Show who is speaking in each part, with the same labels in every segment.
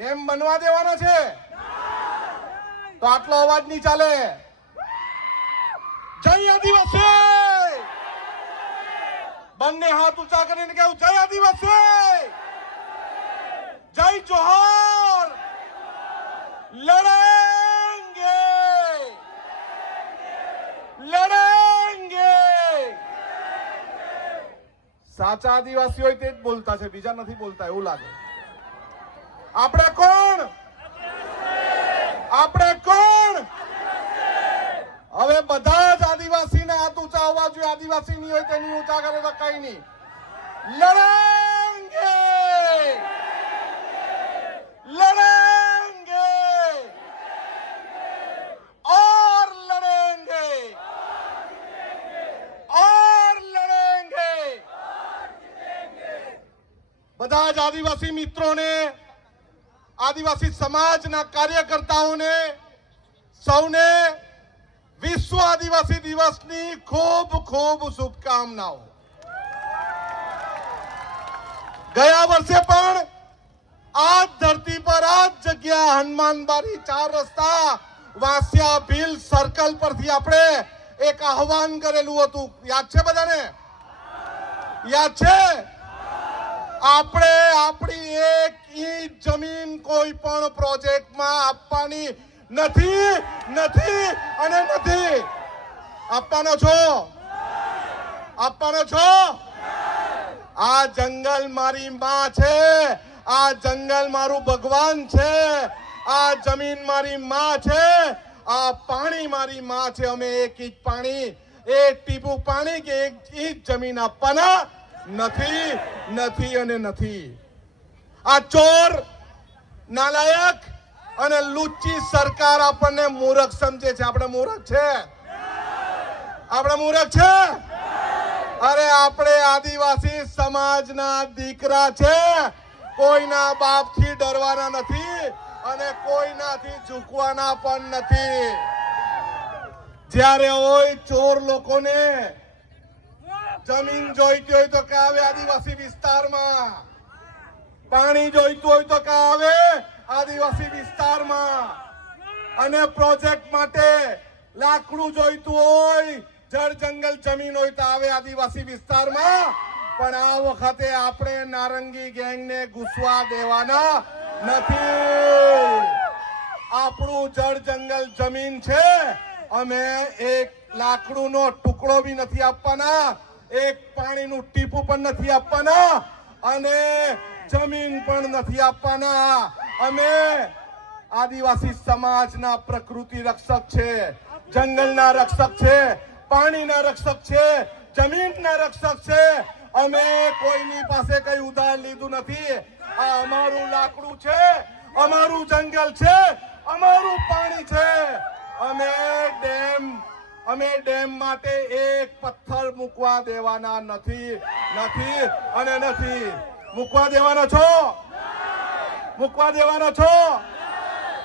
Speaker 1: Dam બનવા દેવાનો છે. તો આટલો અવાજ નહીં ચાલે. જય આદિવાસી! બંને હાથ ઊંચા કરીને કેવું જય આદિવાસી! જય જોહર લડેંગે સાચા આદિવાસી હોય તે જ બોલતા છે, બીજા નથી બોલતા, એવું લાગે. આપણે કોણ? આપણે કોણ? હવે બધા જ આદિવાસીને હાથ ઊંચા હોવા જોઈએ આદિવાસી નહીં હોય તેની ઊંચા કરે તો કઈ નહીં. લડેંગે બધા જ આદિવાસી મિત્રોને, આદિવાસી સમાજના કાર્યકર્તાઓને, સૌને વિશ્વ આદિવાસી દિવસની ખૂબ ખૂબ શુભકામનાઓ. ગયા વર્ષે પણ આ ધરતી પર, આ જગ્યા હનુમાનબારી ચાર રસ્તા વાસિયા ભીલ સર્કલ પરથી આપણે એક આહવાન કરેલું હતું. યાદ છે બધાને? યાદ છે? આપણે આપણી એક ઈંચ જમીન કોઈ પણ પ્રોજેક્ટમાં આપવાની નથી નથી અને નથી. આપવાનો છો? આપવાનો છો? આ જંગલ મારી માં છે, આ જંગલ મારું ભગવાન છે, આ જમીન મારી માં છે, આ પાણી મારી માં છે. અમે એક ઇંચ પાણી, એક ટીપું પાણી કે એક ઇંચ જમીન આપવાના નથી નથી અને નથી. આ ચોર, નાલાયક અને લુચ્ચી સરકાર આપણને મૂર્ખ સમજે છે. આપણે મૂર્ખ છે? આપણે મૂર્ખ છે? અરે આપણે આદિવાસી સમાજના દીકરા છે. કોઈના બાપથી ડરવાના નથી અને કોઈનાથી ઝૂકવાના પણ નથી. જ્યારે હોય ચોર લોકોને જમીન જોઈતી હોય તો કે આવે આદિવાસી વિસ્તારમાં? પાણી જોઈતું હોય તો કે આવે આદિવાસી વિસ્તારમાં? અને પ્રોજેક્ટ માટે લાકડું જોઈતું હોય, જળ જંગલ જમીન હોય તો આવે આદિવાસી વિસ્તારમાં. પણ આ વખતે આપણે નારંગી ગેંગને ઘૂસવા દેવાના નથી. આપણું જળ જંગલ જમીન છે. અમે એક લાકડુંનો ટુકડો બી નથી આપવાના. એક પાણીનું ટીપું પણ નથી આપવાના અને જમીન પણ નથી આપવાના. અમે આદિવાસી સમાજના પ્રકૃતિ રક્ષક છે, જંગલના રક્ષક છે, પાણીના રક્ષક છે, જમીનના રક્ષક છે. અમે કોઈની પાસે કઈ ઉધાર લીધું નથી. આ અમારું લાકડું છે, અમારું જંગલ છે, અમારું પાણી છે. અમે ડેમ અમે ડેમ માટે એક પથ્થર મૂકવા દેવાના નથી નથી અને નથી. મૂકવા દેવાના છો? મૂકવા દેવાના છો?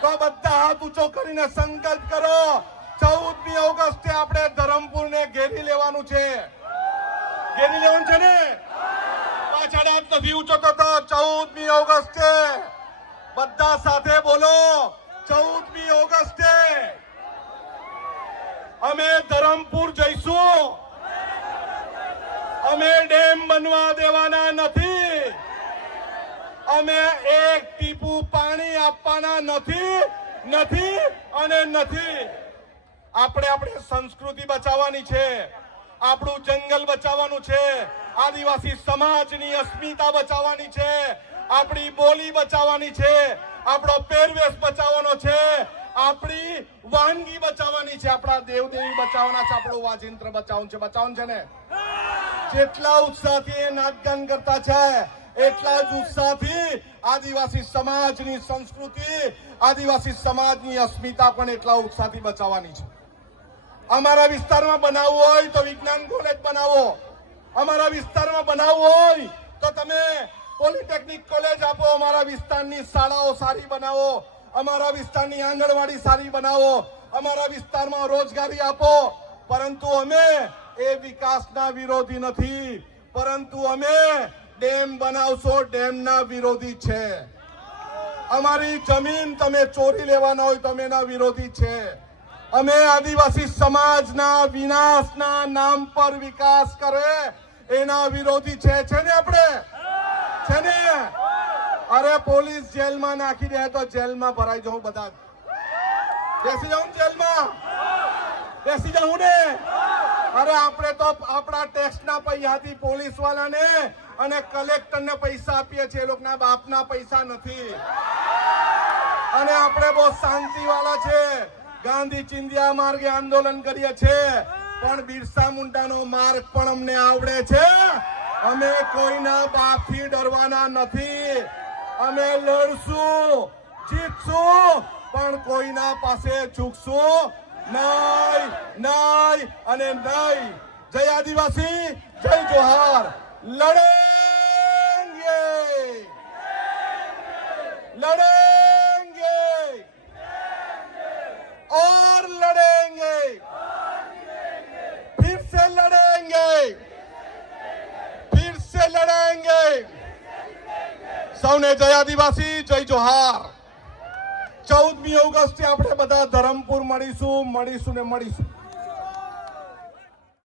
Speaker 1: તો બધા હાથ ઊંચો કરીને સંકલ્પ કરો. ચૌદમી ઓગસ્ટે આપણે ધરમપુરને ઘેરી લેવાનું છે. ઘેરી લેવાનું છે ને? પાછળ હાથ નથી ઊંચો થતો. ચૌદમી ઓગસ્ટે બધા સાથે બોલો ચૌદમી ઓગસ્ટે અમે ધરમપુર અમે ડેમ બનવા દેવાના નથી. અમે એક ટીપું પાણી આપવાના નથી નથી અને નથી. આપણે આપણી સંસ્કૃતિ બચાવવાની છે. આપણું જંગલ બચાવવાનું છે. આદિવાસી સમાજની અસ્મિતા બચાવવાની છે. આપણી બોલી બચાવવાની છે. આપણો પહેરવેશ બચાવવાનો છે. આપણી વાનગી બચાવવાની છે, આપણા દેવદેવી બચાવવાના છે, આપણું વાજિંત્ર બચાવવાનું છે બચાવવાનું છે ને? જેટલા ઉત્સાહથી એ નાટગાન કરતા છે, એટલા જ ઉત્સાહથી આદિવાસી સમાજની સંસ્કૃતિ, આદિવાસી સમાજની અસ્મિતા પણ એટલા ઉત્સાહથી બચાવવાની છે. અમારા વિસ્તારમાં બનાવવું હોય તો વિજ્ઞાન કોલેજ બનાવો. અમારા વિસ્તારમાં બનાવવું હોય તો તમે પોલિટેકનિક કોલેજ આપો, અમારા વિસ્તારની શાળાઓ સારી બનાવો. અમારા વિસ્તારની આંગણવાડી સારી બનાવો, અમારા વિસ્તારમાં રોજગારી આપો. પરંતુ અમે એ વિકાસના વિરોધી નથી. પરંતુ અમે ડેમ બનાવશો, ડેમના વિરોધી છે. અમારી જમીન તમે ચોરી લેવાના હોય તો અમે એના વિરોધી છે. અમે આદિવાસી સમાજના વિનાશના નામ પર વિકાસ કરે, એના વિરોધી છે. છે ને આપણે? છે ને? અરે પોલીસ જેલમાં નાખી દે, તો જેલમાં ભરાઈ જાઉં બધા. બેસી જાઉં જેલમાં? બેસી જાઉં ને? અરે આપણે તો આપણા ટેક્સના પૈસાથી પોલીસ વાળાને અને કલેક્ટરને પૈસા આપીએ છીએ. એ લોકોના બાપના પૈસા નથી. અને આપણે બહુ શાંતિ વાળા છે. ગાંધી ચિંધિયા માર્ગે આંદોલન કરીએ છીએ. પણ બિરસા મુંડાનો માર્ગ પણ અમને આવડે છે. અમે કોઈના બાપથી ડરવાના નથી. અમે લડશું, જીતશું, પણ કોઈના પાસે ચૂકશું નહીં નહીં અને નહીં. જય આદિવાસી, જય જોહાર. લડેંગે. લડે સૌને જય આદિવાસી જય જોહાર. ચૌદમી ઓગસ્ટે આપણે બધા ધરમપુર મળીશું મળીશું ને મળીશું.